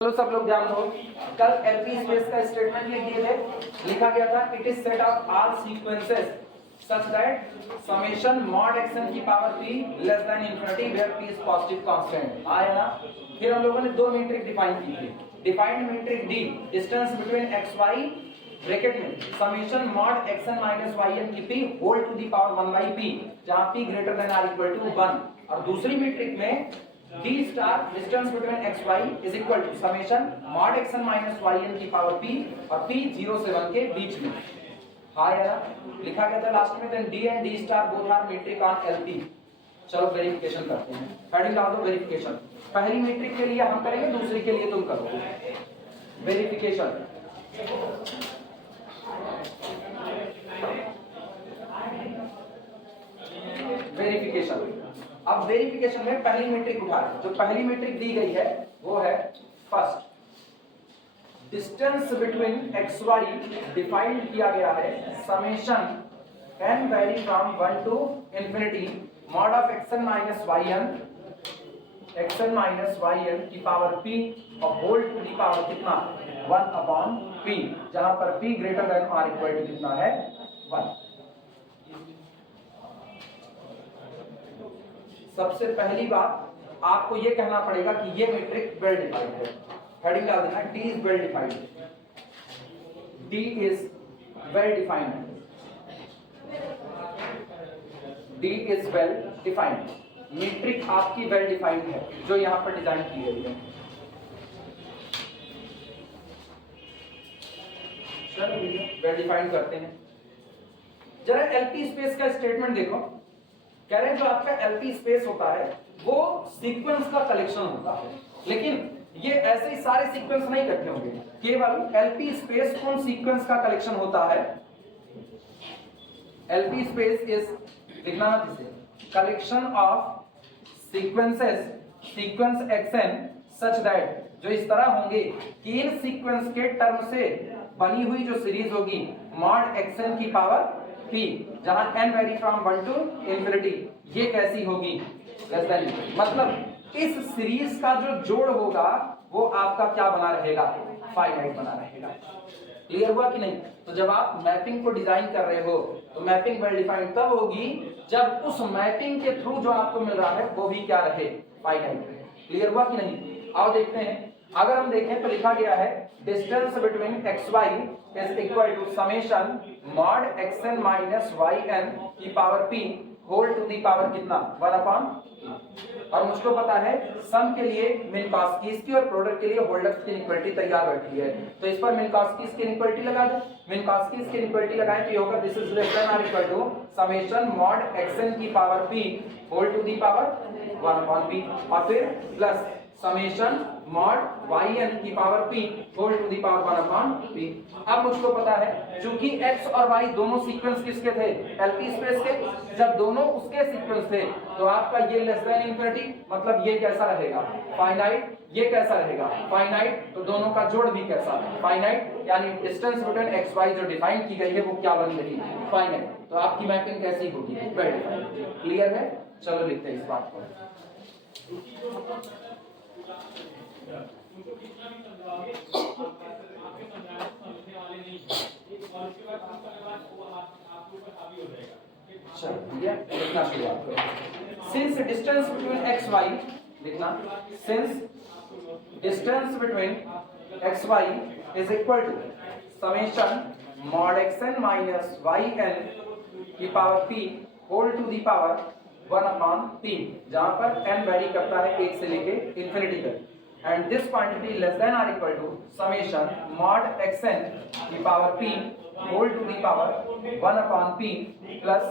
चलो सब लोग ध्यान दो। कल एलपी स्पेस का स्टेटमेंट लिख दिए थे, लिखा गया था it is set of all sequences such that summation mod x n की power p less than infinity where p is positive constant. आया ना। फिर हम लोगों ने दो मीट्रिक डिफाइन की थी। Defined metric d distance between xy bracket में summation mod xn minus yn की p whole to the power 1 by p जहां p greater than or equal to 1। और दूसरी मीट्रिक में d star distance between xy is equal to summation mod xn minus yn की power p और p 0 से 1 के बीच में। हाँ यार लिखा गया था लास्ट में, then d and d star both are metric on LP। चलो वेरिफिकेशन करते हैं। हेडिंग डाल दो वेरिफिकेशन। पहली मीट्रिक के लिए हम करेंगे, दूसरी के लिए तुम करो वेरिफिकेशन। वेरिफिकेशन। अब वेरिफिकेशन में पहली मीट्रिक उठा रहे। जो पहली मीट्रिक दी गई है वो है first distance between x y defined किया गया है summation n vary from 1 to infinity mod of xn minus yn की पावर p और होल टू दी पावर कितना 1 अपॉन p, जहां पर p greater than or equal to कितना है 1। सबसे पहली बात आपको यह कहना पड़ेगा कि यह मीट्रिक वेल डिफाइंड है। हेडिंग डाल देना d is well defined. d is well defined. d is well defined. Metric आपकी वेल डिफाइंड है जो यहां पर डिजाइन की गई है। चलो वेल डिफाइंड करते हैं। जरा एलपी स्पेस का स्टेटमेंट देखो। कह रहे हैं जो आपका एलपी स्पेस होता है वो सीक्वेंस का कलेक्शन होता है, लेकिन ये ऐसे ही सारे सीक्वेंस नहीं इकट्ठे होंगे। केवल एलपी स्पेस कौन सीक्वेंस का कलेक्शन होता है। एलपी स्पेस इज लिखना जिसे collection of sequences sequence xn such that जो इस तरह होंगे कि इन सीक्वेंस के टर्म से बनी हुई जो सीरीज होगी मॉड xn की पावर p जहां n vary from 1 to infinity, ये कैसी होगी लेस देन। मतलब इस सीरीज का जो जोड़ होगा वो आपका क्या बना रहेगा, फाइनाइट बना रहेगा। क्लियर हुआ कि नहीं। तो जब आप मैपिंग को डिजाइन कर रहे हो तो मैपिंग वेल डिफाइंड तब होगी जब उस मैपिंग के थ्रू जो आपको मिल रहा है वो भी क्या रहे, फाइनाइट रहे। क्लियर हुआ कि नहीं। आओ देखते हैं। अगर हम देखें तो लिखा गया है distance between xy is equal to summation mod xn minus yn की power p whole to the power कितना 1 अपॉन। और मुझको पता है सम के लिए मिनकॉस्कीज की और प्रोडक्ट के लिए होल्डर्स की इक्वलिटी तैयार बैठी है, तो इस पर मिनकॉस्कीज की इक्वलिटी लगा दो। मिनकॉस्कीज की इक्वलिटी लगाएं तो ये होगा this is less than or equal to summation mod xn की power p whole to the power 1 upon p और फिर प्लस समेशन मॉड yn की power p whole to the power 1 upon p। अब मुझको पता है चूंकि x और y दोनों सीक्वेंस किसके थे, एलपी स्पेस के। जब दोनों उसके सीक्वेंस थे तो आपका ये लेस देन इंफिनिटी, मतलब ये कैसा रहेगा, फाइनाइट। ये कैसा रहेगा, फाइनाइट। तो दोनों का जोड़ भी कैसा, फाइनाइट। यानी डिस्टेंस बिटवीन xy जो डिफाइन की गई है वो क्या बन गई, फाइनाइट। तो आपकी मैपिंग कैसी होगी, वेल डिफाइंड। क्लियर है। चलो लिखते हैं इस बात को। लिखना शुरुआत करो। सिंस डिस्टेंस बिटवीन xy लिखना, since distance between xy is equal to summation mod xn minus yn की power p whole to the power 1 upon p, जहां पर n वैरी करता है 1 से लेके इंफिनिटी तक। And this quantity less than or equal to summation mod xn की power p whole to the power 1 upon p plus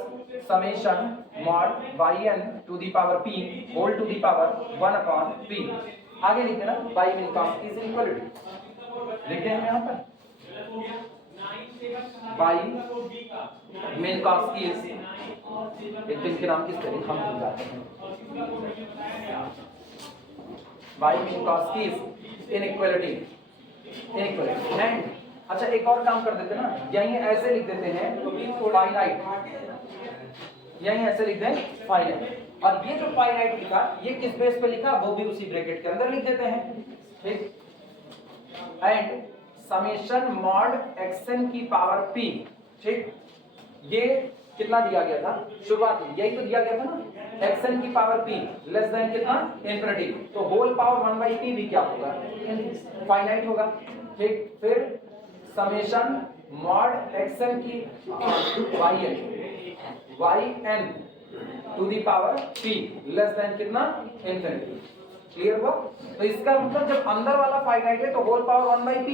summation mod yn to the power p whole to the power 1 upon p। आगे लिखते ना by मिनकॉस्कीज equality लिखते हैं यहां पर by मिनकॉस्कीज। एक दिन के नाम किस तरह हम भूल जाते हैं, बाई मिनकॉस्कीज इनइक्वालिटी एंड। अच्छा एक और काम कर देते ना, यहीं ऐसे लिख देते हैं फाइनाइट, यहीं ऐसे लिख दें फाइनाइट। और ये जो फाइनाइट लिखा ये किस बेस पे लिखा वो भी उसी ब्रैकेट के अंदर लिख देते हैं। ठीक, एंड समेशन मॉड xn की पावर p। ठीक, ये कितना दिया गया था शुरुआत में, यही तो दिया गया था ना, xn की पावर p लेस देन कितना इंफिनिटी, तो होल पावर 1 by p भी क्या होगा, फाइनाइट होगा। ठीक, फिर समेशन मॉड xn की yn to the power p less than कितना इंफिनिटी। क्लियर हुआ? तो इसका मतलब जब अंदर वाला फाइनाइट है तो होल पावर 1 by p,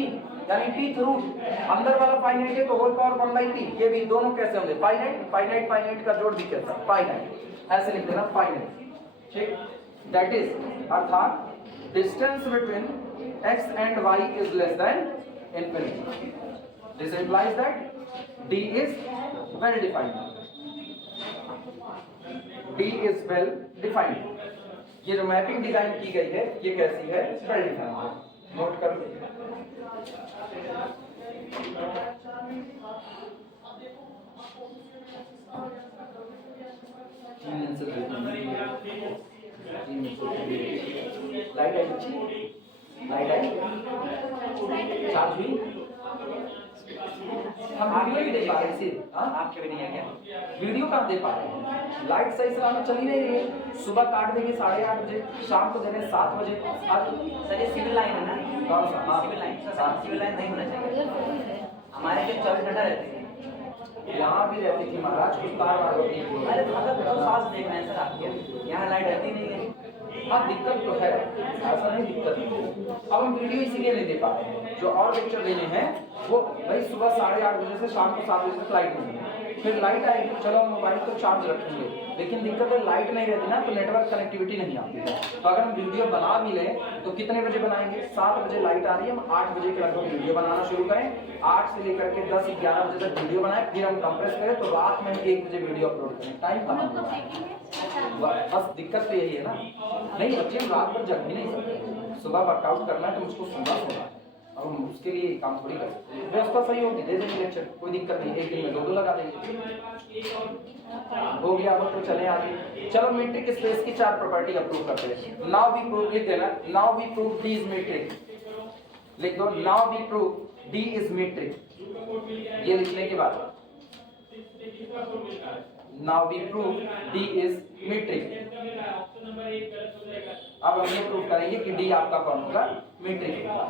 यानी p रूट, अंदर वाला फाइनाइट है तो होल पावर 1 by p, ये भी दोनों कैसे होंगे फाइनाइट, फाइनाइट फाइनाइट का जोड़ भी कैसा फाइनाइट, ऐसे लिख देना फाइनाइट। ठीक, दैट इज अर्थात distance between x and y is less than infinity. This implies that d is well defined, d is well defined. ये जो मैपिंग डिजाइन की गई है ये कैसी है, वेल डिफाइंड है, नोट कर लो। लाइट आई, लाइट आई, चार्ज हुई, हम वीडियो भी देख पा रहे हैं, आपके भी नहीं है क्या, वीडियो कहाँ देख पा रहे हैं, लाइट सही सलामत चल ही नहीं रही है। सुबह काट देंगे 8:30 बजे, शाम को दे रहे 7 बजे। सर ये सिविल लाइन है ना, कौन सा? हाँ, civil line, sir civil line नहीं होना चाहिए, हमारे के 24 घंटा रहते हैं, यहाँ भी रहती थी महाराज, कुछ तार वार होती है। अरे मतलब 2 साल से देख रहे हैं सर आपके यहाँ लाइट रहती नहीं है। हाँ, दिक्कत तो है, ऐसा नहीं दिक्कत। अब हम वीडियो इसीलिए नहीं दे पा रहे हैं, जो और लेक्चर देने हैं वो भाई सुबह 8:30 बजे से शाम को 7 बजे तक लाइट नहीं है, फिर लाइट आएगी, चलो मोबाइल तो चार्ज रखेंगे, लेकिन दिक्कत है लाइट नहीं रहती ना तो नेटवर्क कनेक्टिविटी नहीं आती है। तो अगर हम वीडियो बना भी लें तो कितने बजे बनाएंगे, 7 बजे लाइट आ रही है, हम 8 बजे के लगभग वीडियो बनाना शुरू करें, 8 से लेकर के 10-11 बजे तक वीडियो बनाएं, फिर हम कंप्रेस करें तो रात में 1 बजे वीडियो अपलोड करें, टाइम कहाँ होगा। बस दिक्कत तो यही है ना, नहीं बच्चे रात भर जग भी नहीं सकते, सुबह वर्कआउट करना है तो मुझको सुबह सोना है, अब हम उसके लिए काम थोड़ी कर सकते हैं। व्यवस्था सही होगी दे देंगे लेक्चर, कोई दिक्कत नहीं, एक दिन में 2 लगा देंगे, हो गया। अब तो चले आगे, चलो मीट्रिक स्पेस की 4 प्रॉपर्टी अप्रूव करते हैं। नाउ वी प्रूव, लिख देना, now we prove D is metric, लिख दो, now we prove D is metric. ये लिखने के बाद now we prove D is metric, अब हम ये प्रूव करेंगे कि डी आपका कौन होगा, मीट्रिक होगा।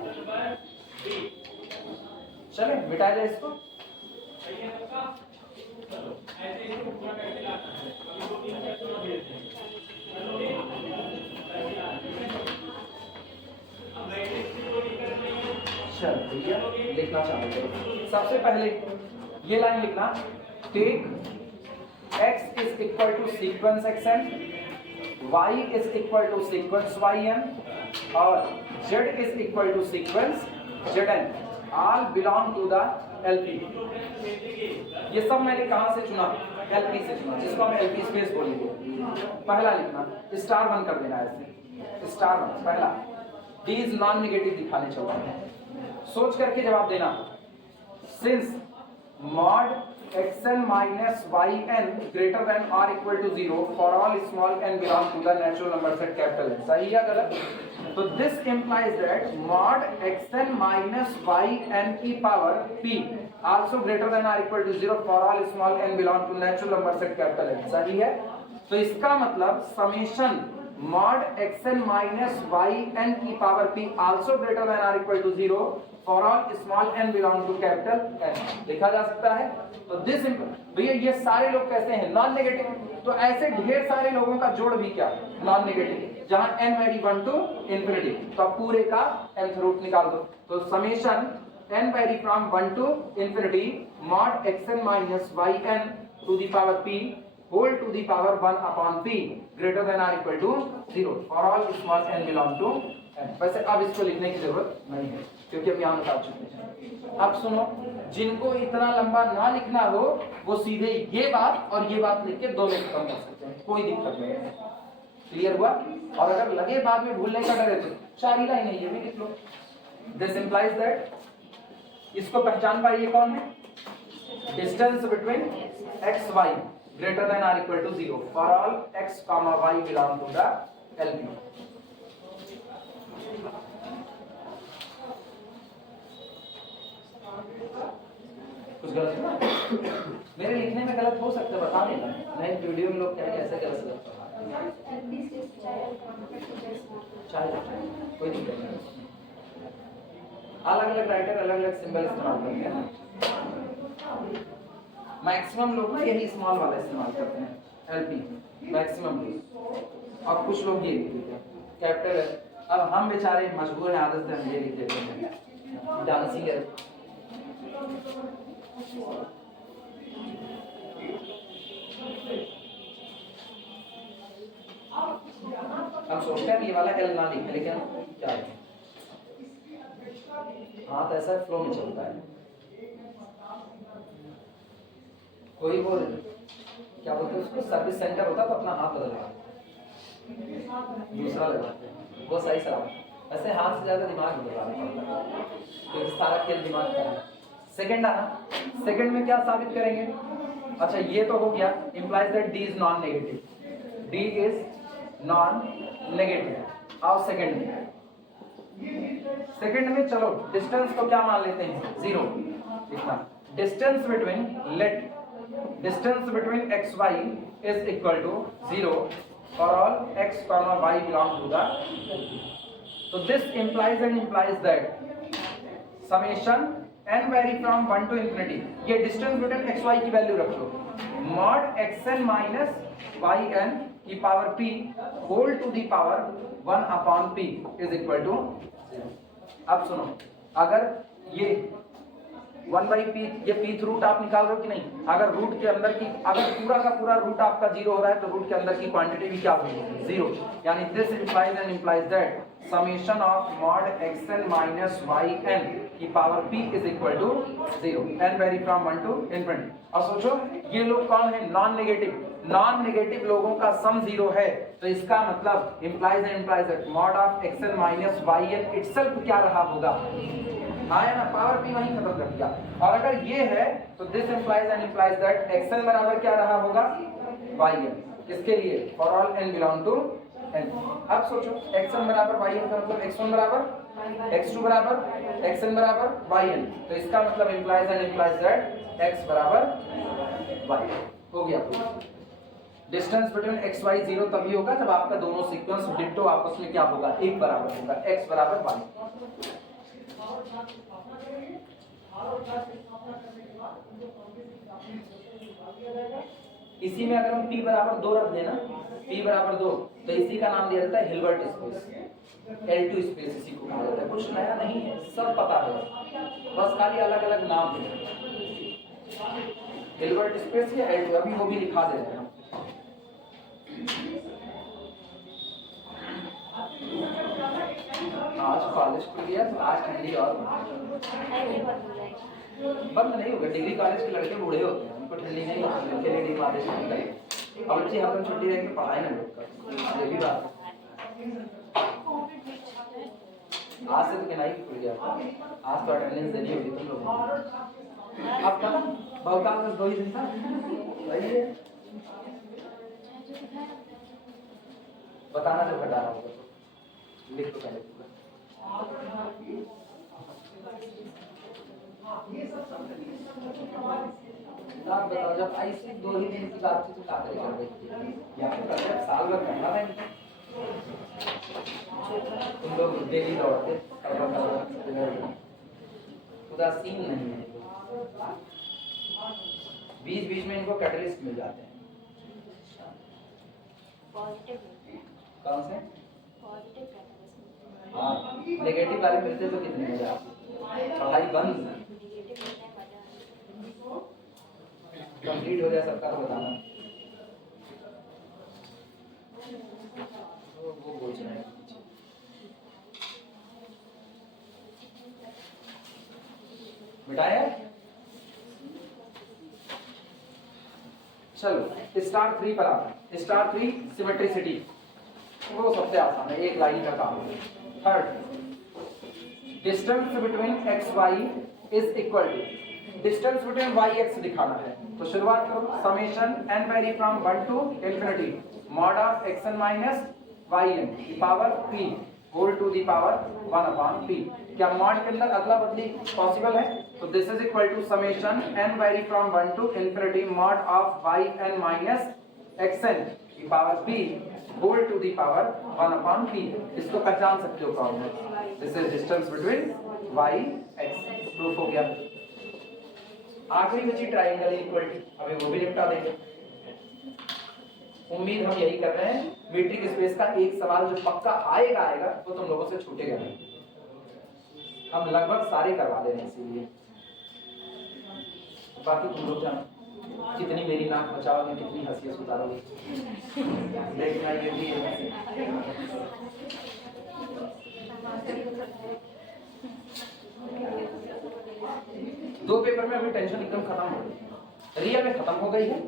चले मिटा जाए इसको, चल भैया लिखना चाहते हो, सबसे पहले ये लाइन लिखना, take x is equal to sequence xn, y is equal to sequence yn और z is equal to sequence zn, all belong to the LP। ये सब मैंने कहां से चुना, LP से चुना, जिसको हम LP स्पेस बोलेंगे। पहला लिखना स्टार 1 कर देना, ऐसे स्टार 1 पहला, D इज नॉन नेगेटिव दिखाने चाहिए, सोच करके जवाब देना। Since mod xn minus yn greater than or equal to 0 for all small n belong to the natural number set capital N, सही या गलत? तो this implies that mod xn minus yn की power p also greater than or equal to 0 for all small n belong to natural number set capital N, सही है? तो इसका मतलब summation mod xn minus yn की power p also greater than or equal to 0 for all small n belong to capital N लिखा जा सकता है। तो दिस भैया ये सारे लोग कैसे हैं, नॉन नेगेटिव, तो ऐसे ढेर सारे लोगों का जोड़ भी क्या नॉन नेगेटिव, जहां n वेरी 1 to infinity, तो अब पूरे का nth रूट निकाल दो, तो summation n vary from 1 to infinity mod xn minus yn to the power p whole to the power 1 upon p greater than or equal to 0 for all small n belong to n। वैसे अब इसको लिखने की जरूरत नहीं है क्योंकि अब यहाँ बता चुके हैं। अब सुनो, जिनको इतना लंबा ना लिखना हो वो सीधे ये बात और ये बात लिख के 2 में खत्म कर सकते हैं, कोई दिक्कत नहीं है। क्लियर हुआ? और अगर लगे बाद में भूलने का डर है तो 4 ही लाइन है, ये भी लिख लो। दिस इंप्लाइज दैट, इसको पहचान पाइए कौन है, distance between x Y greater than or equal to 0 for all X comma Y belong to the LP. देगा नहीं वीडियो में लोग कैसे कर सकते कोई दिक्कत नहीं अलग अलग राइटर अलग अलग सिंबल इस्तेमाल करते हैं मैक्सिमम लोग ना यही स्मॉल वाला इस्तेमाल करते हैं एलपी मैक्सिमम लोग और कुछ लोग ये लिखते हैं कैपिटल है अब हम बेचारे मजबूर हैं आदत से हम ये लिख देते हैं डांसिंग है हम सोचते हैं कि ये वाला एल ना लिखें लेकिन क्या है हाँ तो ऐसा फ्लो में चलता है कोई वो क्या बोलते हैं उसको सर्विस सेंटर होता है तो अपना हाथ बदलेगा दूसरा लगाते हैं वो सही सलाह ऐसे हाथ से ज्यादा दिमाग बदलना पड़ता है तो इस सारा खेल दिमाग का है सेकंड आना सेकंड में क्या साबित करेंगे अच्छा ये तो हो गया implies that D is non negative D is non negative आओ सेकंड में सेकंड में चलो डिस्टेंस को क्या मान लेते हैं जीरो लिखना distance between let distance between x y is equal to 0 for all x comma y belong to the so this implies that summation n vary from 1 to infinity ये distance between x y की value रख लो mod xn minus yn की power p whole to the power 1 upon p is equal to 0 अब सुनो अगर ये 1 by p ये pth root आप निकाल रहे हो कि नहीं अगर रूट के अंदर की अगर पूरा का पूरा रूट आपका जीरो हो रहा है तो रूट के अंदर की क्वांटिटी भी क्या होगी जीरो यानी this implies that summation of mod xn minus yn की power p is equal to 0 n vary from 1 to infinity और सोचो ये लोग कौन है नॉन नेगेटिव लोगों का सम जीरो है तो इसका मतलब implies that mod of xn minus yn itself क्या रहा होगा आया ना पावर p वहीं खत्म कर दिया और अगर ये है तो दिस implies that xn बराबर क्या रहा होगा yn किसके लिए for all n belong to n अब सोचो xn बराबर yn का मतलब x1 बराबर x2 बराबर xn बराबर yn तो इसका मतलब implies that x बराबर y हो गया डिस्टेंस बिटवीन x y 0 तभी होगा जब आपका दोनों सीक्वेंस डिट्टो आपस में क्या होगा एक बराबर होगा x बराबर y इसी में अगर हम p बराबर 2 रख देना p बराबर 2 तो इसी का नाम दिया जाता है हिल्बर्ट स्पेस L2 स्पेस इसी को कहा जाता है कुछ नया नहीं है सब पता है बस खाली अलग अलग नाम है हिल्बर्ट स्पेस या L2 अभी वो भी लिखा देते हैं आज कॉलेज खुल गया तो आज ठंडी और बंद नहीं होगा डिग्री कॉलेज के लड़के बूढ़े होते हैं उनको ठंडी नहीं होती उनके लिए डिग्री कॉलेज नहीं करेंगे और बच्चे हर छुट्टी रहेंगे पढ़ाई ना लोग ये भी बात आज से तो किनाई खुल गया आज तो अटेंडेंस देनी होगी तुम लोगों को अब पता बहुतांश बस 2 ही दिन था वही है बताना जब घटा रहा होगा लिख तो पहले आप बताओ जब ऐसे 2 ही दिन की बात तो क्या करेगा या फिर साल भर करना है तुम लोग डेली दौड़ते उदासीन नहीं है बीच में इनको कैटलिस्ट मिल जाते हैं कौन से हाँ नेगेटिव वाले मिलते तो कितने मजा पढ़ाई बंद कंप्लीट हो जाए सबका तो बताना वो बोझ रहे हैं बिठाया चलो स्टार 3 पर आता स्टार 3 सिमेट्रिसिटी वो सबसे आसान है एक लाइन का काम है third distance between x Y is equal to distance between Y X दिखाना है तो शुरुआत करो summation n vary from 1 to infinity mod of xn minus yn की power p whole to the power 1 upon P. क्या mod के अंदर अदला बदली पॉसिबल है? तो this is equal to summation n vary from 1 to infinity mod of yn minus xn की power p whole to the power 1 upon p। इसको पहचान सकते हो formula, this is distance between y x। Proof हो गया। आखिरी बची triangle equality, अभी वो भी निपटा देंगे। उम्मीद हम यही कर रहे हैं मीट्रिक स्पेस का एक सवाल जो पक्का आएगा वो तुम लोगों से छूटेगा नहीं। हम लगभग सारे करवा दे रहे हैं, इसीलिए बाकी तुम लोग जानो कितनी मेरी नाक बचाओगे, कितनी हंसी सुधारोगे, देखना ये भी है। दो पेपर में अभी टेंशन एकदम खत्म हो गई, रियल में खत्म हो गई है।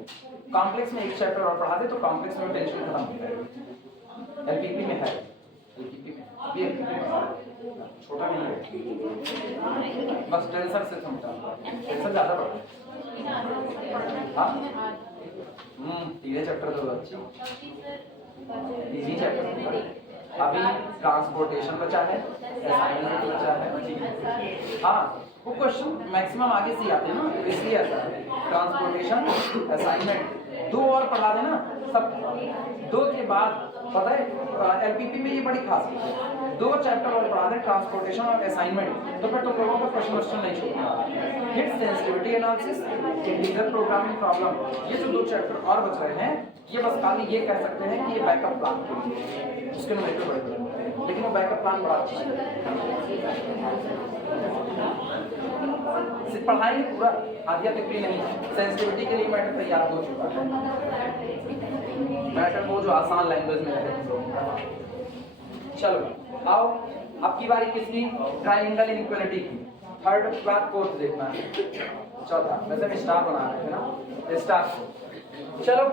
कॉम्प्लेक्स में एक चैप्टर और पढ़ा दे तो कॉम्प्लेक्स में टेंशन खत्म हो जाएगी। एलपीपी में है, एलपीपी में अभी एलपीपी में छोटा नहीं है, बस टेंशन से समझा, टेंशन ज्यादा बढ़ रहा है। तीसरे चैप्टर तो अच्छी, तीसरी चैप्टर अभी ट्रांसपोर्टेशन बचा है, असाइनमेंट बचा है। हाँ वो क्वेश्चन मैक्सिमम आगे से आते हैं ना, इसलिए ऐसा है। ट्रांसपोर्टेशन असाइनमेंट दो और पढ़ा देना सब, दो के बाद पता है एलपीपी में ये बड़ी खास है, दो चैप्टर और पढ़ा दें ट्रांसपोर्टेशन और असाइनमेंट, तो फिर तुम लोगों का क्वेश्चन नहीं छूटना। Hit sensitivity analysis, integral programming problem, ये जो दो चैप्टर और बच रहे हैं ये बस खाली ये कह सकते हैं कि ये बैकअप प्लान है, उसके नंबर बड़े बड़े, लेकिन वो बैकअप प्लान बड़ा अच्छा है। सिर्फ पढ़ाएंगे पूरा आधिया तक भी नहीं, सेंसिटिविटी के लिए मैटर तैयार हो चुका है, मैटर वो जो आसान लैंग्वेज में रहे। चलो आओ, अब की बारी किसकी? ट्रायंगल इनइक्वालिटी की। थर्ड क्लास फोर्थ देखना है, चौथा वैसे स्टार बना रहे थे ना, स्टार। चलो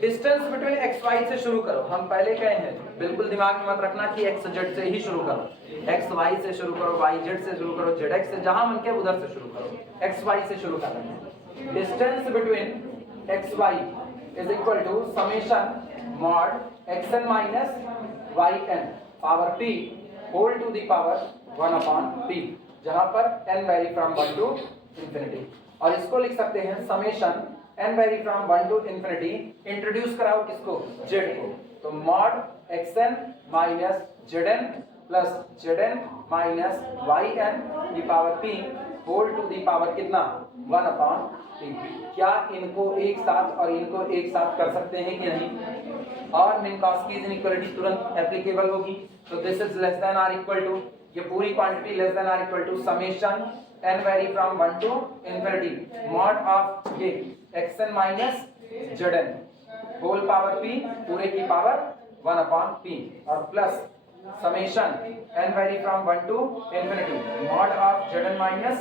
डिस्टेंस बिटवीन एक्स वाई से शुरू करो। हम पहले कहे हैं बिल्कुल दिमाग में मत रखना कि एक्स जेड से ही शुरू करो, एक्स वाई से शुरू करो, वाई जेड से शुरू करो, जेड एक्स से, जहां मन के उधर से शुरू करो, एक्स वाई से शुरू कर रहे हैं। Distance between x Y is equal to summation mod X N minus Y N power P whole to the power 1 upon P, जहां पर n vary from 1 to infinity. और इसको लिख सकते हैं summation n vary from 1 to infinity, introduce कराओ किसको? z को, तो mod xn minus zn plus zn minus yn की power p whole to the power कितना? 1 अपॉन p। क्या इनको एक साथ और इनको एक साथ कर सकते हैं कि नहीं? और मिनकॉस्की इनइक्वालिटी तुरंत एप्लीकेबल होगी, तो this is less than or equal to, ये पूरी quantity less than or equal to summation n vary from 1 to infinity mod of ये xn minus zn whole power p पूरे की पावर 1 अपॉन p, और plus summation n vary from 1 to infinity mod of zn minus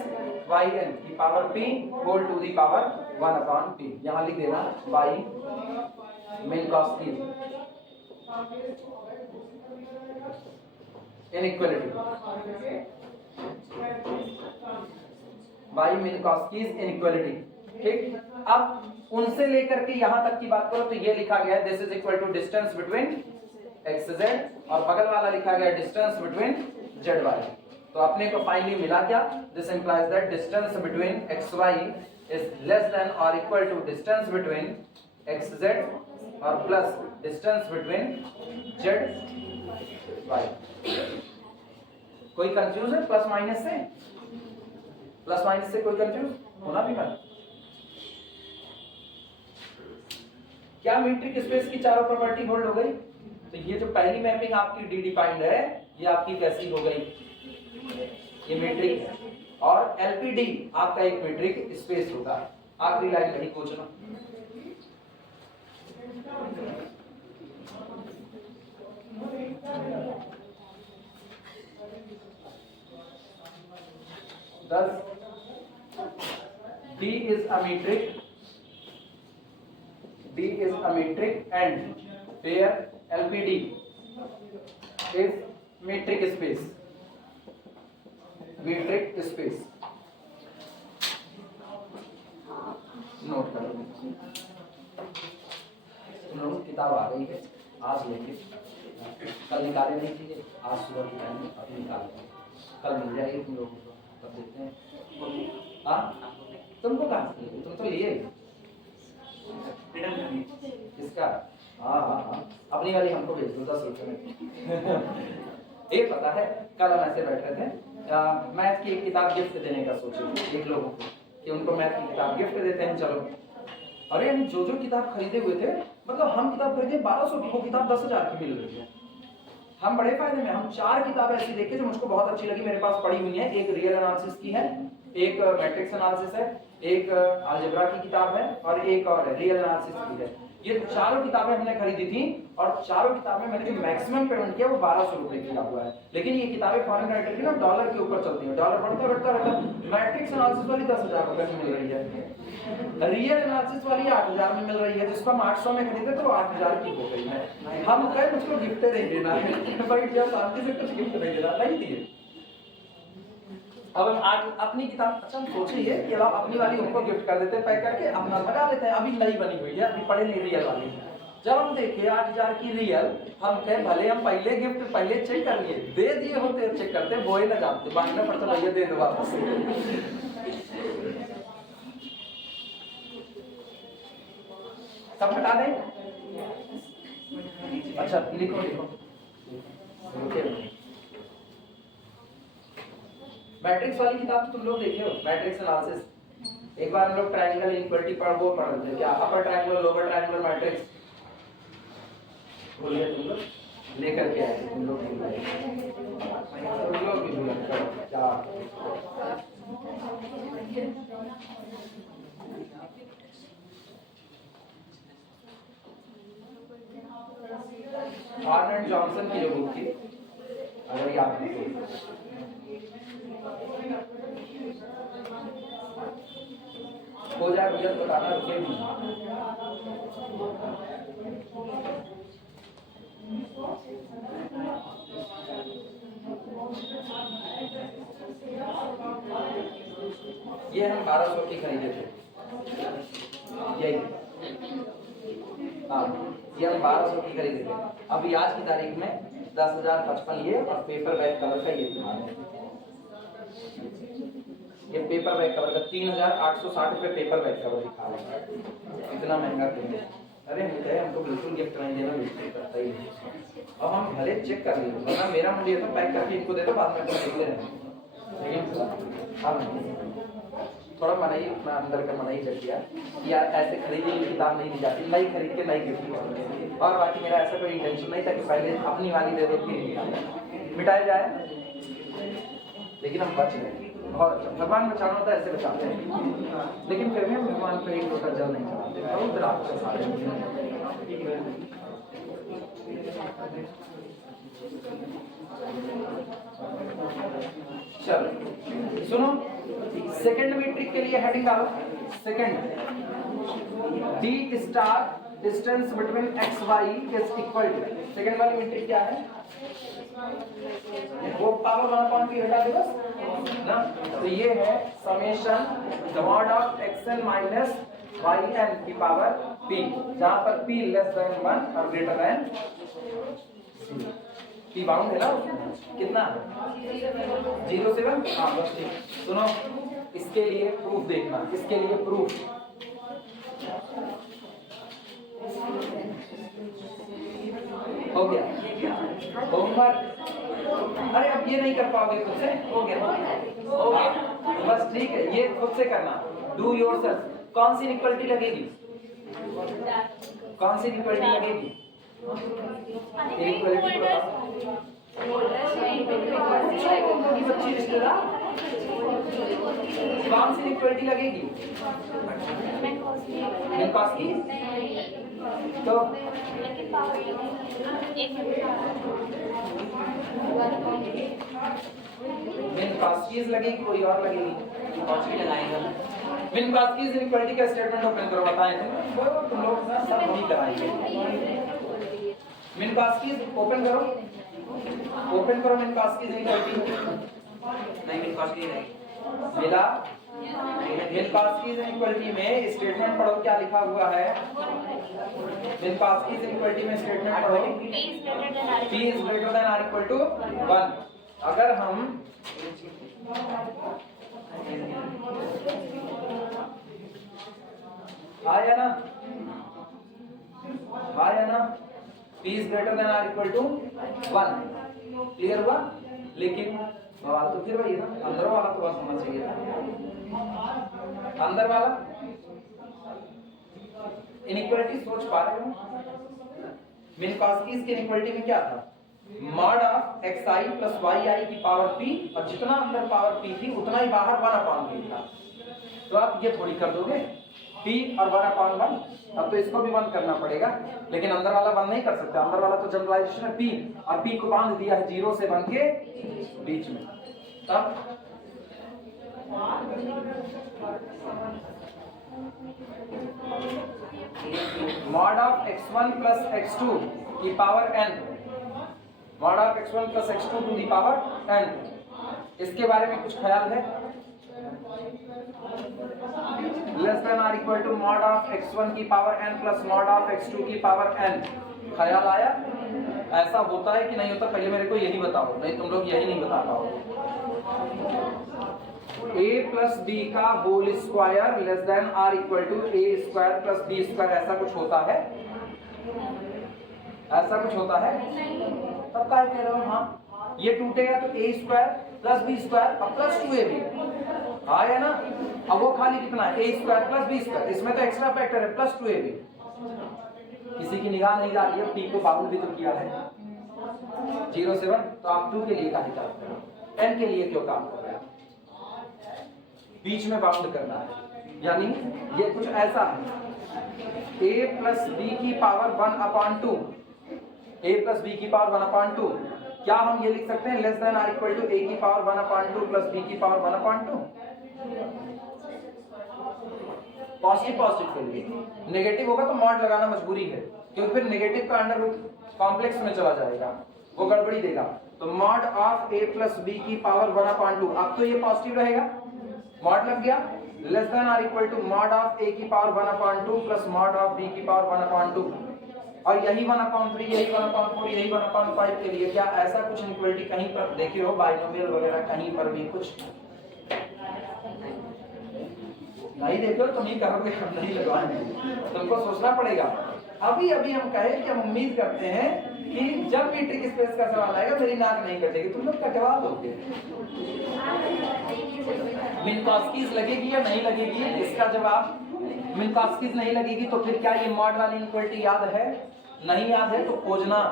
yn की power p whole to the power 1 upon p। यहाँ लिख देना y मिनकॉस्की inequality, by Minkowski's inequality. ठीक, अब उनसे लेकर के यहां तक की बात करो तो ये लिखा गया है this is equal to distance between x Z, और बगल वाला लिखा गया डिस्टेंस बिटवीन जेड वाई। तो अपने को फाइनली मिला क्या? This implies that distance between x Y is less than और equal to distance between x Z और plus distance between z y. कोई कंफ्यूज है प्लस माइनस से? प्लस माइनस से कोई कंफ्यूज होना भी मत। क्या मीट्रिक स्पेस की चारों प्रॉपर्टी होल्ड हो गई? तो ये जो पहली मैपिंग आपकी डी डिफाइंड है ये आपकी कैसी हो गई? ये मीट्रिक है, और एलपीडी आपका एक मीट्रिक स्पेस होगा। आखिरी लाइन नहीं पूछना। Thus, D is a metric. D is a metric, and where LPD is metric space. Metric space. Note करो, तुम लोगों की किताब आ गई है। आज लेके कल निकाले नहीं चीजें, आज सुबह के टाइम में अभी निकालते हैं, कल मिल जाएगी तुम लोगों को, तब देखते हैं। हाँ तुमको कहाँ से तुम तो लिए इसका। हाँ हाँ हाँ अपनी वाली हमको भेज दो 10 रुपये में। ये पता है कल हम ऐसे बैठे थे, मैथ की एक किताब गिफ्ट देने का सोचे एक लोगों को कि उनको मैथ की किताब गिफ्ट देते हैं चलो। अरे हम जो किताब खरीदे हुए थे, मतलब हम किताब खरीदे 1200 की, वो किताब 10,000 की मिल रही है। हम बड़े फायदे में, हम 4 किताबें ऐसी देखी जो मुझको बहुत अच्छी लगी, मेरे पास पड़ी हुई है। एक रियल एनालिसिस की है, एक मैट्रिक्स एनालिसिस है, एक अलजेब्रा की किताब है और एक और रियल एनालिसिस की है। ये चारों किताबें हमने खरीदी थी और चारों किताबें मैंने जो मैक्सिमम पेमेंट किया वो 1200 रुपए किया हुआ है। लेकिन ये किताबें फॉरेन कंट्री की ना डॉलर के ऊपर चलती है, डॉलर बढ़ता बढ़ता रहता। मैट्रिक्स एनालिसिस वाली 10,000 रुपए में मिल रही है, रियल एनालिसिस वाली 8,000 में मिल रही है, जिसको हम 800 में खरीदे तो 8,000 की हो गई है। हम कहे मुझको गिफ्ट नहीं देना है भाई, जब शांति से कुछ गिफ्ट नहीं देना, नहीं दिए। अब हम आज अपनी किताब, अच्छा हम सोचे ये कि अब अपनी वाली उनको गिफ्ट कर देते हैं पैक करके, अपना लगा लेते हैं। अभी नई बनी हुई है, अभी पढ़े नहीं रियल वाली। जब हम देखे 8,000 की रियल, हम कहे भले हम पहले गिफ्ट पहले चेक कर लिए, दे दिए होते चेक करते, वो ही ना जानते, मांगना पड़ता भैया दे दो वापस। सब हटा दें। अच्छा लिखो लिखो मैट्रिक्स वाली किताब तुम लोग देखे हो, मैट्रिक्स एनालिसिस। एक बार हम लोग ट्रायंगल इनइक्वालिटी पढ़ रहे थे, क्या अपर ट्रायंगल लोअर ट्रायंगल मैट्रिक्स बोलिए तुम लोग लेकर के आए, तुम लोग भी भूल क्या आर्नल्ड जॉनसन की जो बुक थी, अगर याद नहीं हो जाए मुझे बताना, रुके भी ये हम 1200 की खरीदे थे, यही हाँ ये हम 1200 की खरीदे थे। अभी आज की तारीख में 10,055 ये और पेपर बैग कलर का ये पेपर बैग कवर का 3,860 रुपये पेपर बैग कवर दिखा रहा है, इतना महंगा क्यों? अरे मुझे हमको बिल्कुल गिफ्ट नहीं देना, बिल्कुल करता ही नहीं। अब हम भले चेक कर लेंगे, वरना मेरा मुझे तो पैक करके इनको दे दो, बाद में देख ले रहे। लेकिन हम थोड़ा मनाही, अपना अंदर का मनाही कर दिया कि यार ऐसे खरीदी हुई किताब नहीं दी जाती, नई खरीद के नई गिफ्ट। और बाकी मेरा ऐसा कोई इंटेंशन नहीं था कि पहले अपनी वाली दे दो फिर मिटाया जाए, लेकिन हम बच गए। बहुत अच्छा, भगवान बचाना होता है ऐसे बचाते हैं, लेकिन फिर भी हम भगवान पर एक लोटा जल नहीं चढ़ाते, बहुत राक्षस आ रहे हैं। चलो सुनो, सेकंड मीट्रिक के लिए हेडिंग आओ। Second, D star distance between x Y is equal to, second वाली मीट्रिक क्या है? वो पावर 1/p हटा दे बस ना, तो ये है summation the mod of xn minus yn की पावर p, जहां पर p लेस देन 1 और ग्रेटर देन p बाउंड है ना, कितना 0 से 1। हाँ बस ठीक। सुनो, इसके लिए प्रूफ देखना, इसके लिए प्रूफ हो गया होमवर्क। अरे अब ये नहीं कर पाओगे खुद से, हो गया बस ठीक है, ये खुद से करना, डू योरसेल्फ। कौन सी इक्वलिटी लगेगी, कौन सी इक्वलिटी लगेगी? इक्वलिटी बच्ची रिश्तेदार, कौन सी इक्वलिटी लगेगी? तो मिनकास्कीज लगेगी, कोई और लगेगी? कॉस्की लगाएगा। मिनकास्कीज इक्वलिटी का स्टेटमेंट ओपन करो, बताएं तुम लोग ना सब वही कराएंगे। मिनकास्कीज ओपन करो, ओपन करो मिनकास्कीज इक्वलिटी। नहीं मिनकास्की नहीं, मिला। मिनकॉस्कीज इनइक्वालिटी में स्टेटमेंट पढ़ो क्या लिखा हुआ है। मिनकॉस्कीज इनइक्वालिटी में स्टेटमेंट पढ़ो P is greater than or equal to 1। अगर हम आया ना P is greater than or equal to 1, clear हुआ। लेकिन सवाल तो फिर वही है ना, अंदर वाला तो बस होना चाहिए था। अंदर वाला इनइक्वालिटी सोच पा रहे हो। मिनकॉस्कीज की इनइक्वालिटी में क्या था, mod of xi plus yi की पावर p, और जितना अंदर पावर p थी उतना ही बाहर 1/p था। तो आप ये थोड़ी कर दोगे p और 1/1, अब तो इसको भी 1 करना पड़ेगा, लेकिन अंदर वाला 1 नहीं कर सकते। अंदर वाला तो जनरलाइजेशन है p, और p को बांध दिया है 0 से 1 के बीच में। तब mod of x1 plus x2 की power n, mod of x1 plus x2 to the power n, इसके बारे में कुछ ख्याल है। लेस देन और equal to mod of x1 की power n plus mod of x2 की पावर n, ख्याल आया। ऐसा होता है कि नहीं होता, पहले मेरे को यही बताओ, नहीं तुम लोग यही नहीं बता पाओगे। a प्लस बी का whole square less than or equal to A square plus B square, ऐसा कुछ होता है, ऐसा कुछ होता है। तब क्या कह रहे हो, हाँ ये टूटेगा तो ए स्क्वायर प्लस बी स्क्वायर और प्लस 2ab आया ना। अब वो खाली कितना है, ए स्क्वायर प्लस बी स्क्वायर, इसमें तो एक्स्ट्रा फैक्टर है प्लस 2ab। किसी की निगाह नहीं जा रही है, p को बाउंड भी तो किया है 0 से 1, तो आप 2 के लिए काम कर रहे हो, n के लिए क्यों काम कर रहे हो, बीच में बाउंड करना है। यानी ये कुछ ऐसा है, a प्लस बी की पावर 1/2, a प्लस बी की पावर 1/2, क्या हम ये लिख सकते हैं less than or equal to a की पावर 1/2 प्लस b की पावर 1/2। पॉजिटिव पॉजिटिव के लिए, नेगेटिव होगा तो मॉड लगाना मजबूरी है, क्योंकि फिर नेगेटिव का अंडर रूट कॉम्प्लेक्स में चला जाएगा, वो गड़बड़ी देगा। तो mod of a plus B की पावर 1/2, अब तो ये पॉजिटिव रहेगा, मॉड लग गया, less than or equal to mod of a की power 1/2 plus mod of b की पावर 1/2, और यही 1/3, यही 1/4, यही 1/5 के लिए क्या ऐसा कुछ इनइक्वालिटी कहीं पर देखे हो, बाइनोमियल वगैरह कहीं पर भी कुछ नहीं देखो तो नहीं करोगे, हम नहीं लगवाएंगे, तुमको सोचना पड़ेगा। अभी अभी हम कहे कि हम उम्मीद करते हैं कि जब भी ट्रिक स्पेस का सवाल आएगा मेरी नाक नहीं कटेगी, तुम लोग कटवा दोगे। मिनकॉस्कीज लगेगी या नहीं लगेगी, इसका जवाब मिनकॉस्कीज नहीं लगेगी तो फिर क्या ये मॉड वाली इनइक्वालिटी याद है, नहीं याद है तो खोजना।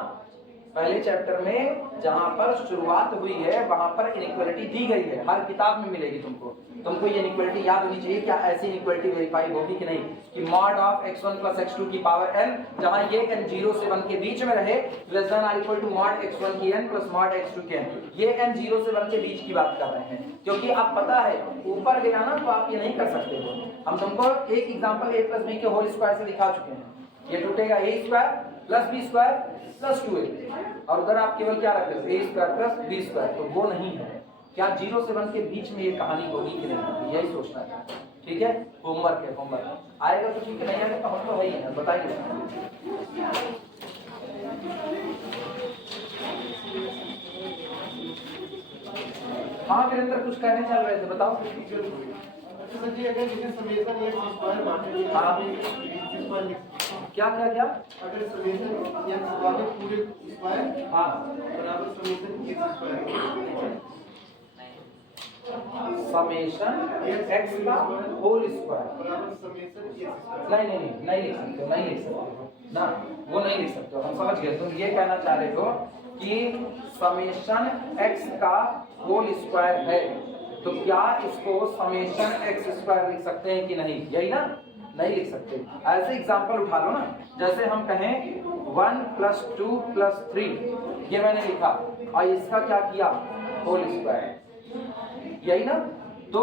पहले चैप्टर में जहां पर शुरुआत हुई है वहां पर इनइक्वालिटी दी गई है, हर किताब में मिलेगी तुमको ये इनइक्वालिटी याद होनी चाहिए। क्या ऐसी इनइक्वालिटी वेरीफाई होगी कि नहीं, कि mod of x1 plus x2 की पावर n, जहां ये n 0 से 1 के बीच में रहे, लेस देन और इक्वल टू मॉड x1 की n प्लस मॉड x2 की n, ये n 0 से 1 के बीच की बात कर रहे हैं, क्योंकि आप पता है ऊपर गया ना तो आप ये नहीं कर सकते हो। हम तुमको एक एग्जांपल a प्लस b के होल स्क्वायर से दिखा चुके हैं, ये टूटेगा a square plus b square plus 2a, और उधर आप केवल क्या रखते हो a square plus b square, तो वो नहीं है। क्या 0 से 1 के बीच में ये कहानी होगी कि नहीं होगी, यही सोचना है। ठीक है, होमवर्क है, होमवर्क आएगा तो ठीक है, नहीं आएगा तो हम तो है ही है, बताइए। हाँ वीरेंद्र कुछ कहने चल रहे थे, बताओ। क्या क्या क्या, अगर समेशन x वाले पूरे स्क्वायर हाँ बराबर summation x square, summation x का होल स्क्वायर, बराबर समेशन x स्क्वायर। नहीं लिख सकते, नहीं लिख सकते ना, वो नहीं लिख सकते, हम समझ गए। तुम ये कहना चाह रहे हो कि समेशन x का होल स्क्वायर है, तो क्या इसको समेशन x स्क्वायर लिख सकते हैं कि नहीं, यही ना, नहीं लिख सकते। ऐसे एग्जांपल उठा लो ना, जैसे हम कहें 1 + 2 + 3, ये मैंने लिखा और इसका क्या किया, होल स्क्वायर, यही ना। तो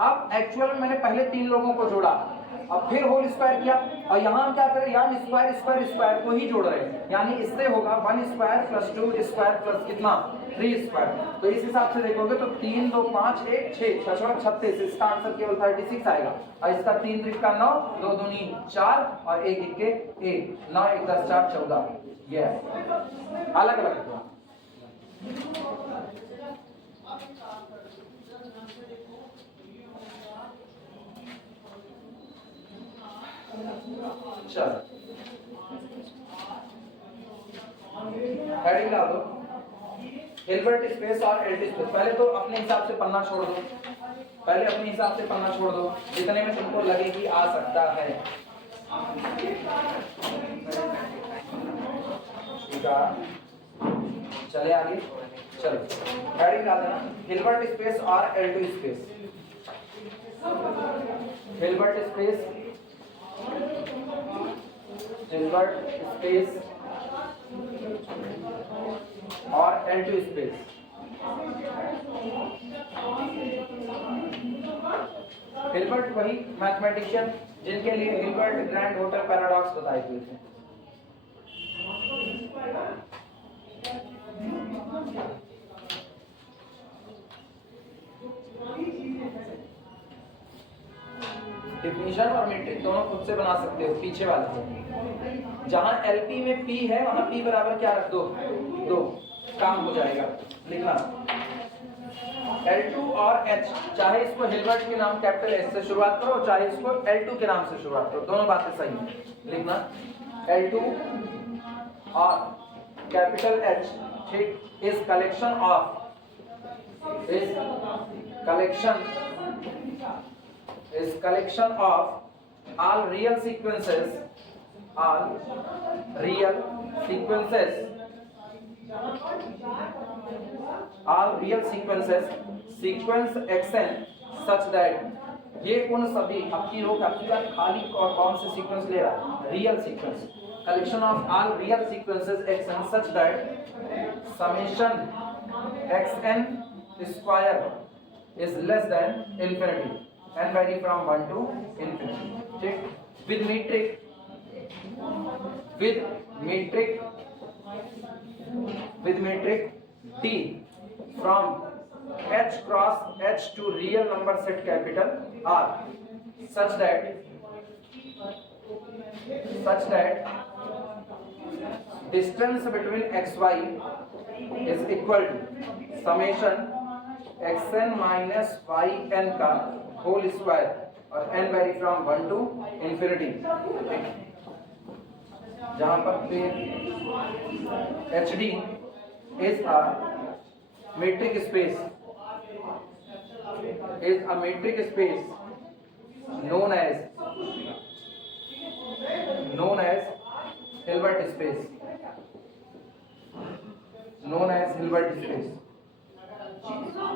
अब एक्चुअल में मैंने पहले 3 लोगों को जोड़ा, अब फिर होल स्क्वायर किया और यहाँ हम क्या करें, यहाँ स्क्वायर स्क्वायर स्क्वायर को ही जोड़ रहे हैं, यानी इससे होगा 1 स्क्वायर प्लस 2 स्क्वायर प्लस कितना 3 स्क्वायर। तो इस हिसाब से देखोगे तो 3 2 5 1 6 6 36, इसका आंसर केवल 36 आएगा। और इसका 3 3 का 9, 2 दूनी 4 और 1 1 के 1, 9 1 10 4 14, ये अलग अलग हुआ। चलो हेडिंग डाल दो, हिल्बर्ट स्पेस और एल्टी स्पेस। पहले तो अपने हिसाब से पन्ना छोड़ दो, पहले अपने हिसाब से पन्ना छोड़ दो, जितने में तुमको लगे कि आ सकता है। ठीक है, चले आगे, चलो हेडिंग डाल देना, हिल्बर्ट स्पेस और एल्टी space. Hilbert space, Hilbert space और एल्टी स्पेस। हिल्बर्ट वही मैथमेटिशियन जिनके लिए हिल्बर्ट ग्रैंड होटल पैराडॉक्स बताए हुए थे। डिफिनीशन और मीट्रिक दोनों खुद से बना सकते हो, पीछे वाले से। जहां एलपी में पी है वहां पी बराबर क्या रख दो, 2, काम हो जाएगा। लिखना L2 और H, चाहे इसको हिल्बर्ट के नाम कैपिटल एच से शुरुआत करो, चाहे इसको L2 के नाम से शुरुआत करो, दोनों बातें सही हैं। लिखना L2 और कैपिटल H, ठीक, is collection of, is collection of all real sequences, all real sequences, all real sequences, sequence xn such that ये उन सभी, आपकी रो का खाली और कौन से सीक्वेंस ले रहा है, real sequence, collection of all real sequences xn such that summation xn square is less than infinity and vary from 1 to infinity, ठीक, with metric d from h cross h to real number set capital R such that distance between xy is equal to summation xn minus yn का whole square और n vary from 1 to infinity, जहां पर HD is a metric space, known as Hilbert space,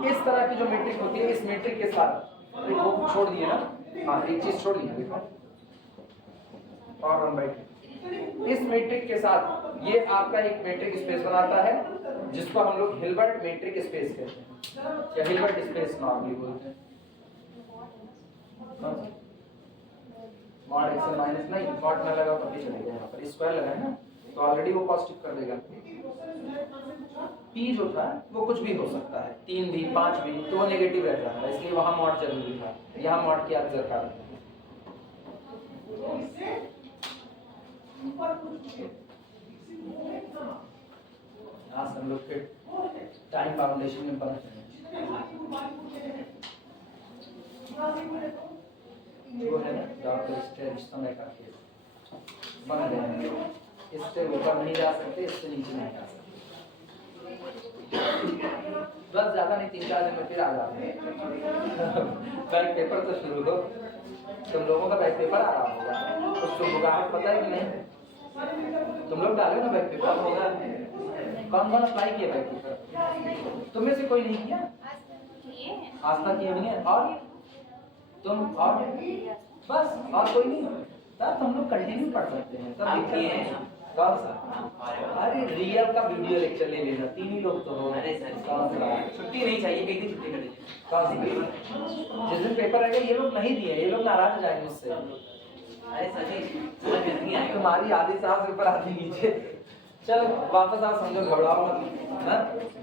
इस तरह की जो metric होती है, इस मीट्रिक के साथ देखो छोड़ दिए ना, हाँ एक चीज छोड़ दी देखो, और 1/2 इस मीट्रिक के साथ ये आपका एक मीट्रिक स्पेस बनाता है, जिसको हम लोग हिल्बर्ट मीट्रिक स्पेस कहते हैं या हिल्बर्ट स्पेस नॉर्मली बोलते हैं। मॉड एक्स माइनस नहीं, मॉड में लगा पता चलेगा, यहाँ पर स्क्वायर लगा है ना, तो ऑलरेडी वो पॉजिटिव कर देगा। P जो था वो कुछ भी हो सकता है, 3 भी 5 भी, तो वो नेगेटिव रहता है, इसलिए वहां मॉड जरूरी था, यहाँ मॉड की दरकार है। आज हम लोग के टाइम फाउंडेशन में पढ़ते हैं, वो है ना डॉक्टर स्टेरिस्टम का केस बन गए हैं, इससे ऊपर नहीं जा सकते, इससे नीचे नहीं जा सकते, बस ज्यादा नहीं 3-4 दिन में फिर आ जाते हैं। बैक पेपर तो शुरू हो, तुम लोगों का बैक पेपर आ रहा होगा, उसको बुगाहट पता है कि नहीं, तुम लोग डालो ना बैक पेपर होगा, कौन कौन अप्लाई किया बैक पेपर, तुम में से कोई नहीं किया, आज तक किए नहीं, और तुम और बस और कोई नहीं, तब हम लोग कंटिन्यू पढ़ सकते हैं, तब किए हैं कौन सा? अरे रियल का वीडियो लेक्चर ले लेना, 3 ही लोग तो हो। अरे सर कौन सा? छुट्टी नहीं चाहिए, कहीं छुट्टी कर दीजिए। कौन सी? जिस दिन पेपर रहेगा ये लोग नहीं दिए, ये लोग नाराज हो जाएंगे उससे। अरे सर जी समझ में नहीं आएगा। तुम्हारी आधी सांस ऊपर आधी नीचे। चलो वापस आओ, समझो, घबराओ मत ना,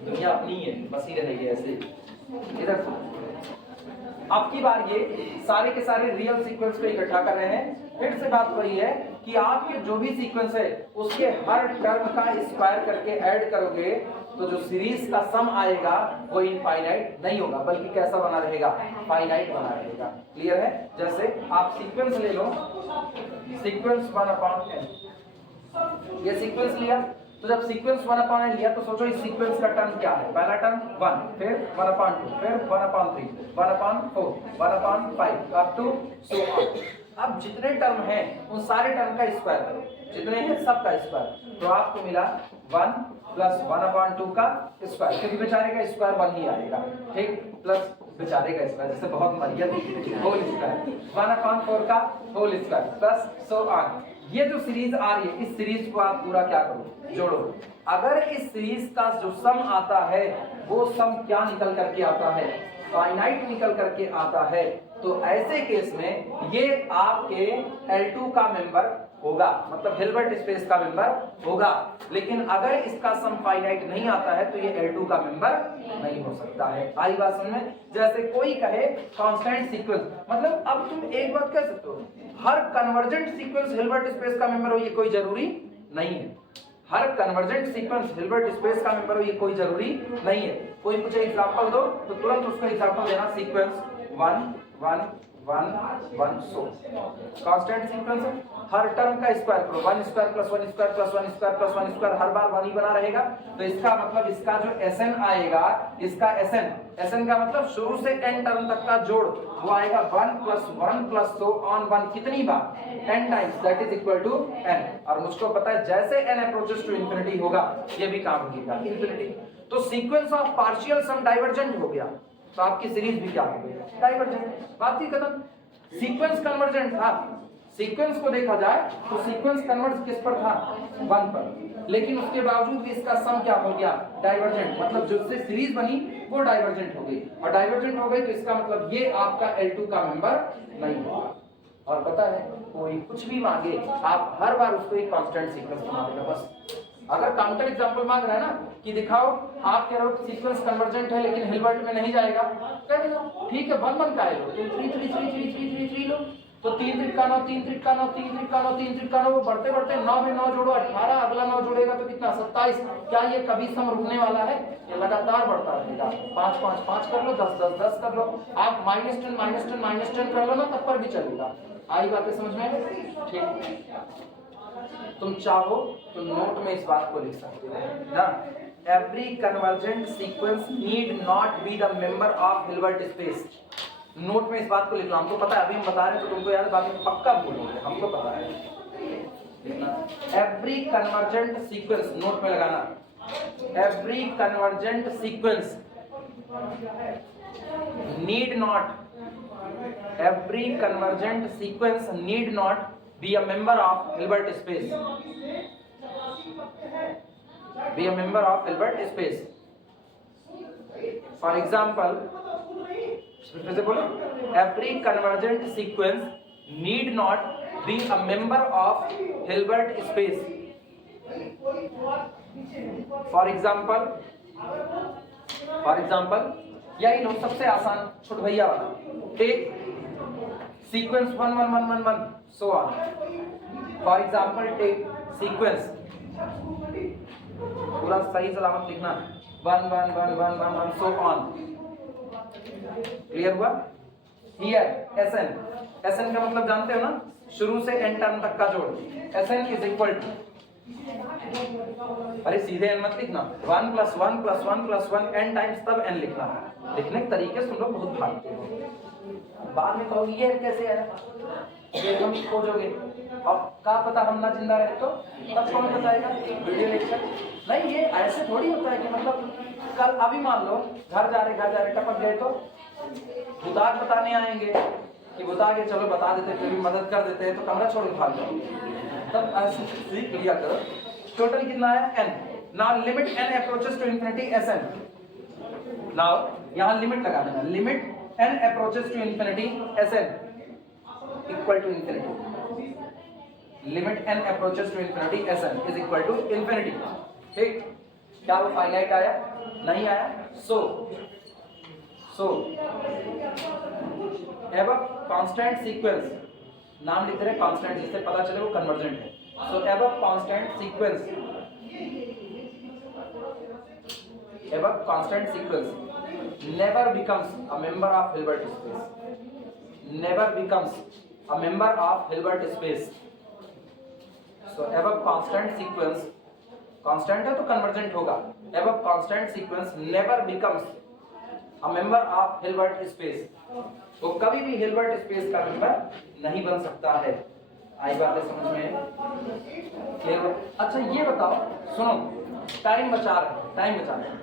दुनिया अपनी है, बसी रहेगी ऐसे। इधर अब की बार ये सारे के सारे रियल सीक्वेंस को इकट्ठा कर रहे हैं। फिर से बात वही है कि आपके जो भी सीक्वेंस है उसके हर टर्म का स्क्वायर करके ऐड करोगे तो जो सीरीज का सम आएगा वो इनफाइनाइट नहीं होगा, बल्कि कैसा बना रहेगा? फाइनाइट बना रहेगा। क्लियर है? जैसे आप सीक्वेंस ले लो, सीक्वेंस 1/n, ये सीक्वेंस लिया, तो जब सीक्वेंस 1/n लिया तो सोचो इस सीक्वेंस का टर्म क्या है? पहला टर्म 1, फिर 1/2, फिर 1/3, 1/4, 1/5 अप टू सो ऑन। अब जितने टर्म हैं उन सारे टर्म का स्क्वायर करो, जितने हैं सब का स्क्वायर, तो आपको मिला 1 प्लस 1/2 का स्क्वायर, क्योंकि बेचारे का स्क्वायर 1 ही आएगा, ठीक, प्लस बेचारे का स्क्वायर, जैसे बहुत मर्यादा होल स्क्वायर, 1/4 का whole square plus so on. ये जो सीरीज आ रही है, इस सीरीज को आप पूरा क्या करो? जोड़ो। अगर इस सीरीज का जो सम आता है वो सम क्या निकल करके आता है? फाइनाइट निकल करके आता है। तो ऐसे केस में ये आपके L2 का मेंबर होगा, मतलब हिल्बर्ट स्पेस का मेंबर होगा। लेकिन अगर इसका सम फाइनाइट नहीं आता है तो ये L2 का मेंबर नहीं हो सकता है। आई बात समझ में? जैसे कोई कहे कांस्टेंट सीक्वेंस, मतलब अब तुम एक बात कह सकते हो, हर कन्वर्जेंट सीक्वेंस हिल्बर्ट स्पेस का मेंबर हो ये कोई जरूरी नहीं है। हर कन्वर्जेंट सीक्वेंस हिल्बर्ट स्पेस का मेंबर हो ये कोई जरूरी नहीं है। कोई कुछ एग्जांपल दो तो तुरंत उसका एग्जांपल देना, सीक्वेंस 1 1 1 1 सो कांस्टेंट सीक्वेंस है, हर टर्म का स्क्वायर करो, 1 square plus 1 square plus 1 square plus 1 square, हर बार 1 ही बना रहेगा। तो इसका मतलब इसका जो Sn आएगा, इसका Sn का मतलब शुरू से n टर्म तक का जोड़, वो आएगा 1 प्लस सो ऑन 1, कितनी बार? n times, that is equal to n। और मुझको पता है जैसे n अप्रोचेस टू इंफिनिटी होगा ये भी काम होगा इंफिनिटी। तो sequence of partial sum divergent हो गया तो आपकी सीरीज भी क्या हो गई? डाइवर्जेंट। बात ही खत्म। सीक्वेंस कन्वर्जेंट था, सीक्वेंस को देखा जाए तो सीक्वेंस कन्वर्ज किस पर था? 1 पर, लेकिन उसके बावजूद भी इसका सम क्या हो गया? डाइवर्जेंट। मतलब जो से सीरीज बनी वो डाइवर्जेंट हो गई, और डाइवर्जेंट हो गई तो इसका मतलब ये आपका L2 का मेंबर नहीं होगा। और पता है कोई कुछ भी मांगे आप हर बार उसको एक कांस्टेंट सीक्वेंस बना देना बस। अगर काउंटर एग्जांपल मांग रहा है ना कि दिखाओ, आप कह रहे हो सीक्वेंस कन्वर्जेंट है लेकिन हिल्बर्ट में नहीं जाएगा, कह दो ठीक है 1 1 का है लो, तो 3 3 3 3 3 3 3 लो, तो 3 3 का 9 3 3 का 9 3 3 का 9 3 3 का 9, वो बढ़ते बढ़ते 9 में 9 जोड़ो 18, अगला 9 जोड़ेगा तो कितना? 27। क्या ये कभी सम रुकने वाला है? ये लगातार बढ़ता रहेगा। 5 5 5 कर लो, 10 10 10 कर लो, आप -10 कर लो ना, तब पर भी चलेगा। आई बातें समझ में? ठीक, तुम चाहो तो नोट में इस बात को लिख सकते हो ना, every convergent sequence need not be the member of Hilbert space. Note में इस बात को लिख लो, हमको पता है, अभी हम बता रहे हैं तो तुमको याद, बाद में पक्का भूलोगे, हमको पता है। एवरी कन्वर्जेंट सीक्वेंस, नोट में लगाना, every convergent sequence need not, every convergent sequence need not be a member of Hilbert space, be a member of Hilbert space. For example, फिर से बोलो, every convergent sequence need not be a member of Hilbert space. For example, यही लो सबसे आसान छोट भैया वाला, take sequence 1 1 1 1 1 so on. For example, take sequence, पूरा सही सलामत लिखना, 1 1 1 1 1 1 so on. क्लियर हुआ? Here Sn का मतलब जानते हो ना, शुरू से n टर्म तक का जोड़, Sn इज इक्वल टू, अरे सीधे n मत लिखना, 1 plus 1 plus 1 plus 1 n times, तब n लिखना। लिखने के तरीके से तुम लोग बहुत भागते हो, बाद में कहोगे ये कैसे है, ये हम खोजोगे, और क्या पता हम ना जिंदा रहे तो तब कौन बताएगा? वीडियो लेक्चर नहीं, ये ऐसे थोड़ी होता है कि मतलब कल, अभी मान लो घर जा रहे टपक गए तो खुदाक बताने आएंगे कि बता के चलो बता देते फिर भी मदद कर देते हैं तो कमरा छोड़ के भाग जाओ, तब ऐसे सीख लिया करो। टोटल कितना है n। Now limit n approaches to infinity Sn। Now यहां लिमिट लगा देना, limit n approaches to infinity Sn equal to infinity, limit n approaches to infinity Sn is equal to infinity. ठीक, क्या वो फाइनाइट आया? नहीं आया। सो एबव कांस्टेंट सीक्वेंस, नाम लिख रहे कांस्टेंट जिससे पता चले वो कन्वर्जेंट है। So above constant sequence, above constant sequence never becomes a member of Hilbert space, never becomes a member of Hilbert space. So above constant sequence, constant है तो कन्वर्जेंट होगा, above constant sequence never becomes a member of Hilbert space, वो कभी भी Hilbert space का member नहीं बन सकता है। आई बातें समझ में? अच्छा ये बताओ, सुनो, टाइम बचा रहे हैं,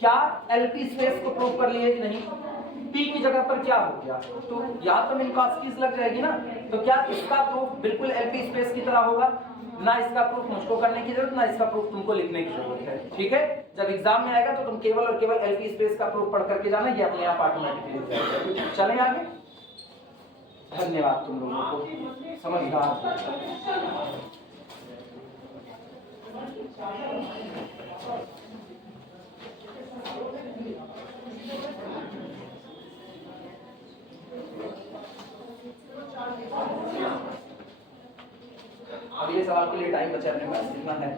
क्या एलपी स्पेस को प्रूव कर लिए कि नहीं? पी की जगह पर क्या हो गया, तो या तो मेरी कॉस लग जाएगी ना, तो क्या इसका प्रूफ बिल्कुल एलपी स्पेस की तरह होगा? ना इसका प्रूफ मुझको करने की जरूरत, ना इसका प्रूफ तुमको लिखने की जरूरत है। ठीक है, जब एग्जाम में आएगा तो तुम केवल और केवल एलपी स्पेस का प्रूफ पढ़ करके जाना, ये अपने आप ऑटोमेटिकली चलें आगे। धन्यवाद तुम लोगों को, समझदार। अब ये सवाल के लिए टाइम बचा अपने पास, कितना है?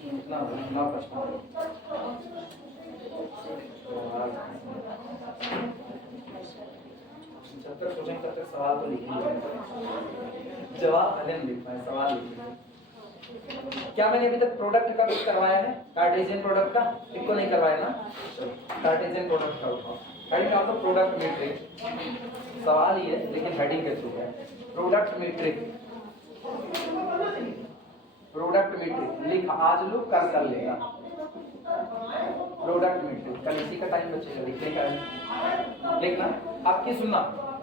कितना? 9 प्रश्न। जब तक सोचेंगे तब तक सवाल तो लिखेंगे, जवाब भले नहीं लिख पाए, सवाल लिखेंगे। क्या मैंने अभी तक प्रोडक्ट का कुछ करवाया है? कार्टेशियन प्रोडक्ट का एक को नहीं करवाया ना? कार्टेशियन प्रोडक्ट का उठाओ, heading of the product matrix, सवाल ही है लेकिन हेडिंग के थ्रू है। प्रोडक्ट मैट्रिक्स, प्रोडक्ट मैट्रिक्स लिख, आज लो कर लेगा। प्रोडक्ट मैट्रिक्स कल इसी का टाइम बचेगा लिखने का। देखना, आपकी सुनना,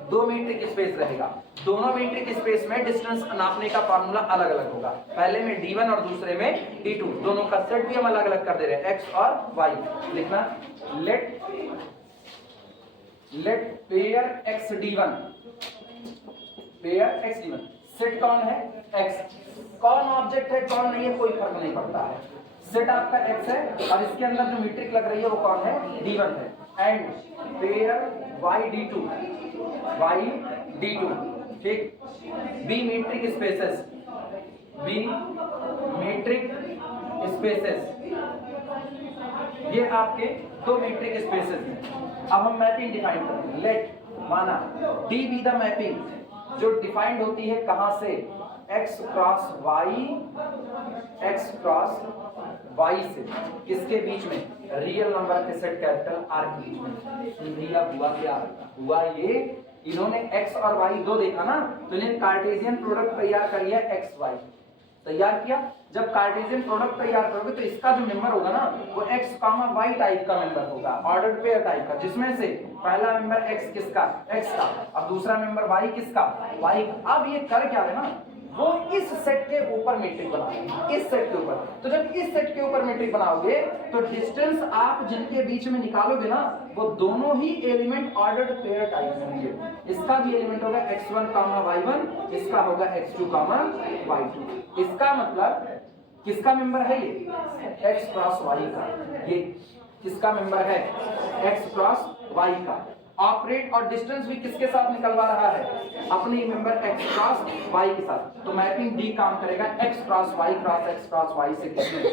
2 मीट्रिक स्पेस रहेगा, दोनों मीट्रिक स्पेस में डिस्टेंस नापने का फार्मूला अलग अलग होगा। पहले में d1 और दूसरे में d2, दोनों का सेट भी हम अलग अलग कर दे रहे हैं, x और y। लिखना, let pair x d1, pair x d1, set कौन है? x। कौन ऑब्जेक्ट है कौन नहीं है कोई फर्क नहीं पड़ता है, सेट आपका x है और इसके अंदर जो मीट्रिक लग रही है वो कौन है? d1 है। And pair y d2, y d2, ठीक। b metric spaces, b metric spaces, ये आपके 2 मीट्रिक स्पेसेस हैं। अब हम मैपिंग डिफाइन करेंगे। लेट माना d बी द मैपिंग जो डिफाइंड होती है कहां से? x cross y, x cross y से किसके बीच में? रियल नंबर के सेट कैपिटल R के बीच में। भैया हुआ क्या? हुआ ये, इन्होंने x और y दो देखा ना, तो इन्हें कार्टेशियन प्रोडक्ट तैयार कर लिया, x y तैयार किया। जब कार्टेशियन प्रोडक्ट तैयार करोगे तो इसका जो मेंबर होगा ना वो x, y टाइप का मेंबर होगा, ऑर्डर्ड पेयर टाइप का, जिसमें से पहला मेंबर x किसका? x का, अब दूसरा मेंबर y किसका? y का। अब ये कर क्या है ना, वो इस सेट के ऊपर मैट्रिक बनाओगे, इस सेट के ऊपर। तो जब इस सेट के ऊपर मैट्रिक बनाओगे तो डिस्टेंस आप जिनके बीच में निकालोगे ना वो दोनों ही एलिमेंट ऑर्डर्ड पेयर टाइप होंगे। इसका भी एलिमेंट होगा x1, y1, इसका होगा x2, y2। इसका मतलब किसका मेंबर है ये? x क्रॉस y का। ये किसका मेंबर है? x क्रॉस y का। ऑपरेट और डिस्टेंस भी किसके साथ निकलवा रहा है? अपने ही मेंबर x क्रॉस y के साथ। तो मैपिंग D काम करेगा x cross y cross x cross y से किसमें?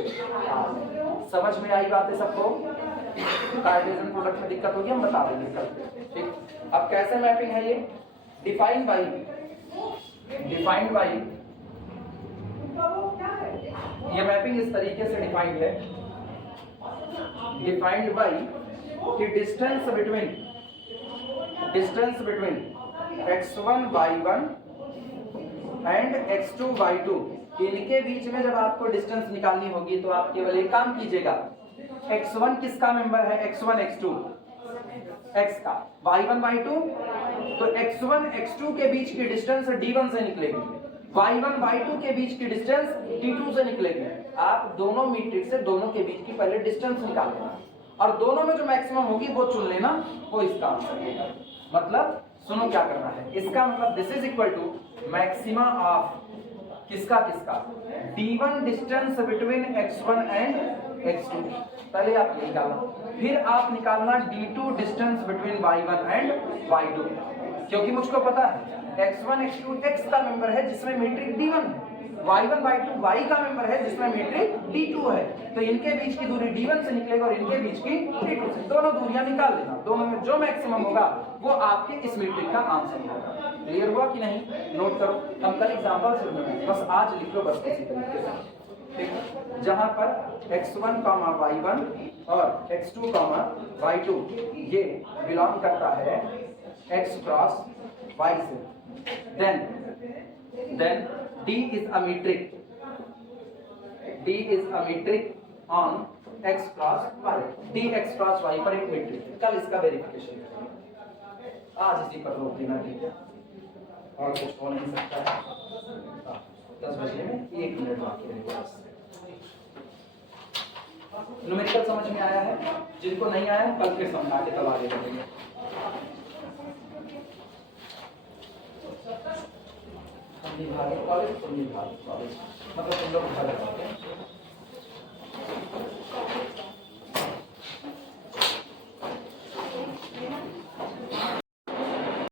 समझ में आई बातें सबको? कार्टेशियन प्रोडक्ट में दिक्कत होगी हम बता देंगे कल, ठीक। अब कैसे मैपिंग है ये? डिफाइंड बाई ये मैपिंग इस तरीके से डिफाइंड है, डिफाइंड बाई कि distance between x1 y1 and x2 y2, इनके बीच में जब आपको डिस्टेंस निकालनी होगी तो आप केवल एक काम कीजिएगा, x1 किसका मेंबर है? x1 x2, x का, y1 y2, तो x1 x2 के बीच की डिस्टेंस d1 से निकलेगी, y1 y2 के बीच की डिस्टेंस d2 से निकलेगी। आप दोनों मैट्रिक्स से दोनों के बीच की पहले डिस्टेंस निकाल लेना और दोनों में जो मैक्सिमम होगी वो चुन लेना, वो इसका आंसर होगा। मतलब सुनो क्या करना है, इसका मतलब this is equal to maxima of किसका किसका, d1 distance between x1 and x2, पहले आप ये निकालना, फिर आप निकालना d2 distance between y1 and y2, क्योंकि मुझको पता है x1 x2 x का मेंबर है जिसमें मैट्रिक d1 है, y1 y2 y का मेंबर है जिसमें मैट्रिक d2 है, तो इनके बीच की दूरी d1 से निकलेगा और इनके बीच की d2 से, दोनों दूरियां निकाल लेना, दोनों में जो मैक्सिमम होगा वो आपके इस मैट्रिक का आंसर होगा। क्लियर हुआ कि नहीं? नोट करो, हम कल एग्जांपल से बनाएंगे, बस आज लिख लो बस इसी तरीके से, ठीक, जहां पर x1, y1 और x2, y2 ये बिलोंग करता है x क्रॉस y से, then D is a metric, D is a metric on x cross y, D x cross y पर एक metric है, कल इसका वेरिफिकेशन करेंगे, आज इसी पर रोक देना, ठीक है, और कुछ हो नहीं सकता है। 10 बजे में 1 मिनट बाकी रहेगा। न्यूमेरिकल समझ में आया है? जिनको नहीं आया कल फिर समझा के तब आगे बढ़ेंगे। कॉलेज मतलब तुम लोग